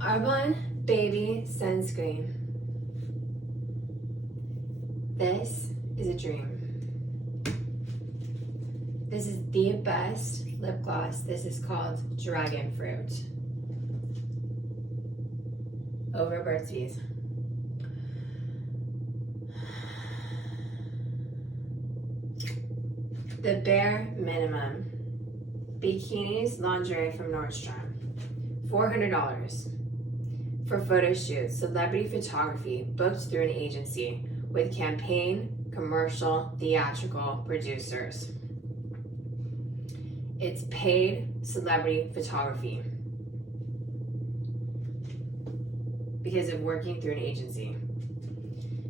Arbonne Baby Sunscreen. This is a dream. This is the best lip gloss. This is called Dragon Fruit. Over at Cbstv. The bare minimum. Bikinis, lingerie from Nordstrom. $400 for photo shoots, celebrity photography booked through an agency with campaign, commercial, theatrical producers. It's paid celebrity photography because of working through an agency.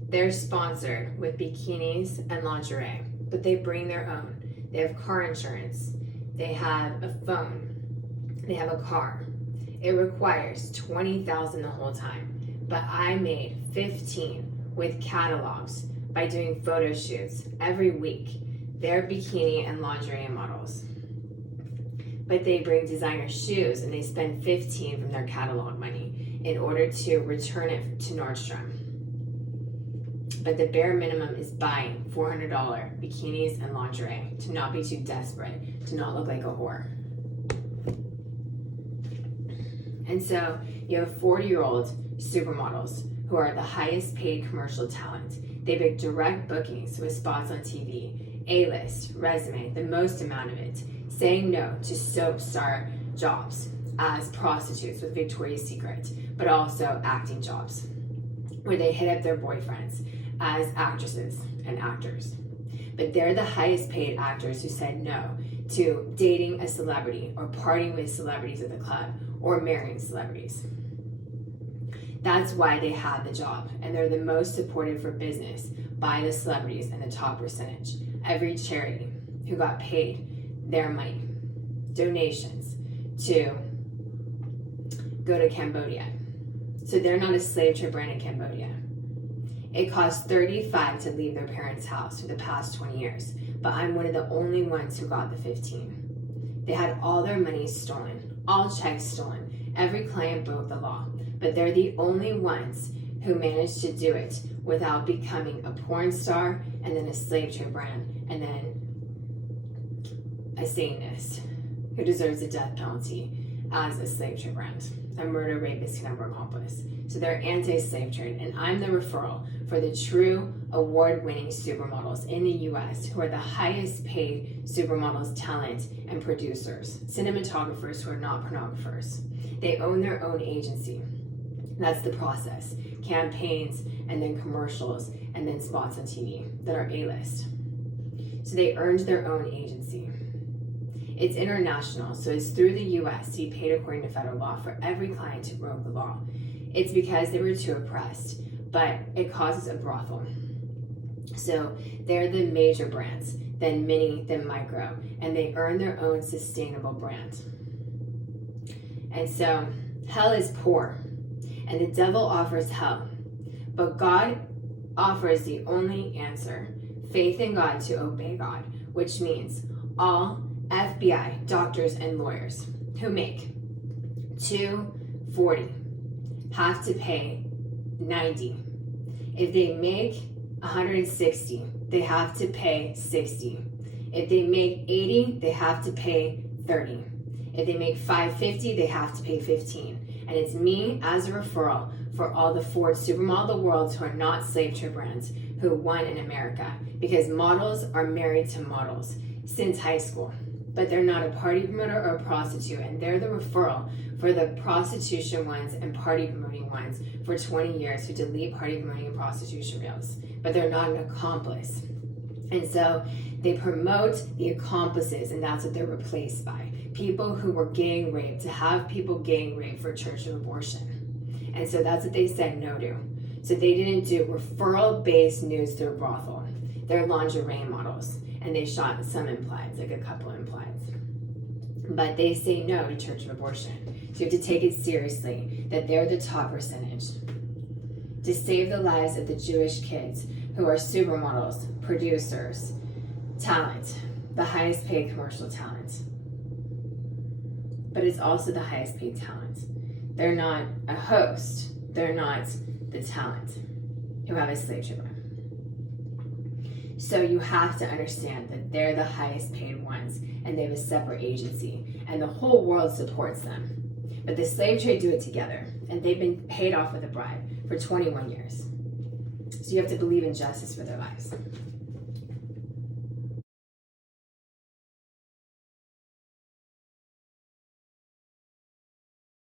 They're sponsored with bikinis and lingerie, but they bring their own. They have car insurance. They have a phone. They have a car. It requires $20,000 the whole time, but I made 15 with catalogs by doing photo shoots every week. They're bikini and lingerie models, but they bring designer shoes and they spend 15 from their catalog money in order to return it to Nordstrom. But the bare minimum is buying $400 bikinis and lingerie to not be too desperate, to not look like a whore. And so you have 40-year-old supermodels who are the highest paid commercial talent. They make direct bookings with spots on TV, A-list, resume, the most amount of it, saying no to soap star jobs as prostitutes with Victoria's Secret, but also acting jobs where they hit up their boyfriends as actresses and actors. But they're the highest paid actors who said no to dating a celebrity or partying with celebrities at the club or marrying celebrities. That's why they have the job, and they're the most supported for business by the celebrities in the top percentage. Every charity who got paid their money, donations, to go to Cambodia. So they're not a slave trade brand in Cambodia. It cost $35 to leave their parents' house for the past 20 years, but I'm one of the only ones who got the 15. They had all their money stolen, all checks stolen. Every client broke the law, but they're the only ones who managed to do it without becoming a porn star and then a slave trade brand and then a Satanist who deserves a death penalty as a slave trade brand, a murder, rapist, kidnapper, accomplice. So they're anti-slave trade, and I'm the referral for the true award-winning supermodels in the US who are the highest paid supermodels, talent, and producers, cinematographers who are not pornographers. They own their own agency. That's the process. Campaigns, and then commercials, and then spots on TV that are A-list. So they earned their own agency. It's international, so it's through the US to be paid according to federal law for every client who broke the law. It's because they were too oppressed, but it causes a brothel. So they're the major brands, then mini, then micro, and they earn their own sustainable brand. And so hell is poor, and the devil offers hell, but God offers the only answer, faith in God to obey God, which means all FBI, doctors, and lawyers who make $240 have to pay $90. If they make $160, they have to pay $60. If they make $80, they have to pay $30. If they make $550, they have to pay $15. And it's me as a referral for all the Ford supermodel of the world who are not slave trade brands who won in America, because models are married to models since high school, but they're not a party promoter or a prostitute, and they're the referral for the prostitution ones and party promoting ones for 20 years who delete party promoting and prostitution reels, but they're not an accomplice. And so they promote the accomplices, and that's what they're replaced by. People who were gang raped, to have people gang raped for church of abortion. And so that's what they said no to. So they didn't do referral-based news through a brothel. They're lingerie models, and they shot some implieds, like a couple implieds. But they say no to church of abortion. So you have to take it seriously that they're the top percentage. To save the lives of the Jewish kids who are supermodels, producers, talent, the highest paid commercial talent. But it's also the highest paid talent. They're not a host. They're not the talent who have a slave shipper. So you have to understand that they're the highest paid ones, and they have a separate agency, and the whole world supports them. But the slave trade do it together, and they've been paid off with a bribe for 21 years. So you have to believe in justice for their lives.